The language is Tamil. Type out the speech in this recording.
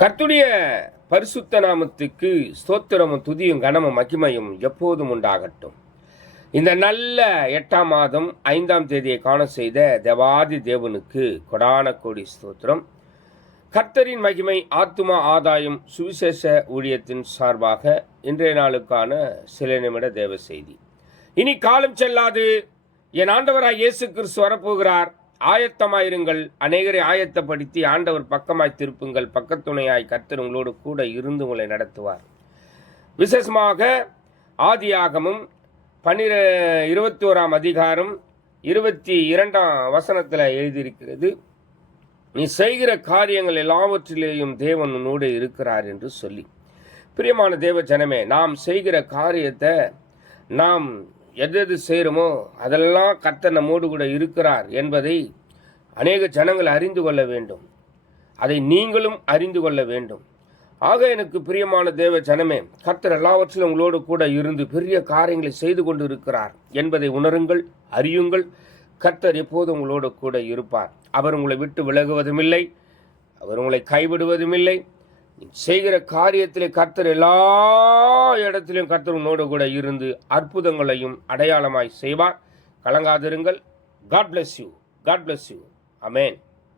கர்த்தருடைய பரிசுத்த நாமத்துக்கு ஸ்தோத்திரமும் துதியும் கனமும் மகிமையும் எப்போதும் உண்டாகட்டும். இந்த நல்ல 8ஆம் மாதம் 5ஆம் தேதியை காண செய்த தேவாதி தேவனுக்கு கொடான கோடி ஸ்தோத்திரம். கர்த்தரின் மகிமை ஆத்துமா ஆதாயம் சுவிசேஷ ஊழியத்தின் சார்பாக இன்றைய நாளுக்கான சில நிமிட தேவ செய்தி. இனி காலம் செல்லாது, என் ஆண்டவராய் இயேசு கிறிஸ்து வரப்போகிறார். ஆயத்தமாயிருங்கள், அநேகரை ஆயத்தப்படுத்தி ஆண்டவர் பக்கமாய் திருப்புங்கள். பக்கத்துணையாய் கர்த்தர் உங்களோடு கூட இருந்து உங்களை நடத்துவார். விசேஷமாக ஆதியாகமும் 21ஆம் அதிகாரம் 22ஆம் வசனத்தில் எழுதியிருக்கிறது, நீ செய்கிற காரியங்கள் எல்லாவற்றிலேயும் தேவன் உன்னோடு இருக்கிறார் என்று சொல்லி. பிரியமான தேவ ஜனமே, நாம் செய்கிற காரியத்தை நாம் எது செய்கிறோமோ அதெல்லாம் கர்த்தர் நம்மோடு கூட இருக்கிறார் என்பதை அநேக ஜனங்கள் அறிந்து கொள்ள வேண்டும். அதை நீங்களும் அறிந்து கொள்ள வேண்டும். ஆக எனக்கு பிரியமான தேவ ஜனமே, கர்த்தர் எல்லாவற்றிலும் உங்களோடு கூட இருந்து பெரிய காரியங்களை செய்து கொண்டு இருக்கிறார் என்பதை உணருங்கள், அறியுங்கள். கர்த்தர் எப்போதும் உங்களோடு கூட இருப்பார். அவர் உங்களை விட்டு விலகுவதும் இல்லை, அவர் உங்களை கைவிடுவதும் இல்லை. செய்கிற காரியத்திலே கர்த்தர் எல்லா இடத்திலும் கர்த்தர் உன்னோடு கூட இருந்து அற்புதங்களையும் அடையாளமாய் செய்வார். கலங்காதிருங்கள். God bless you. God bless you. Amen.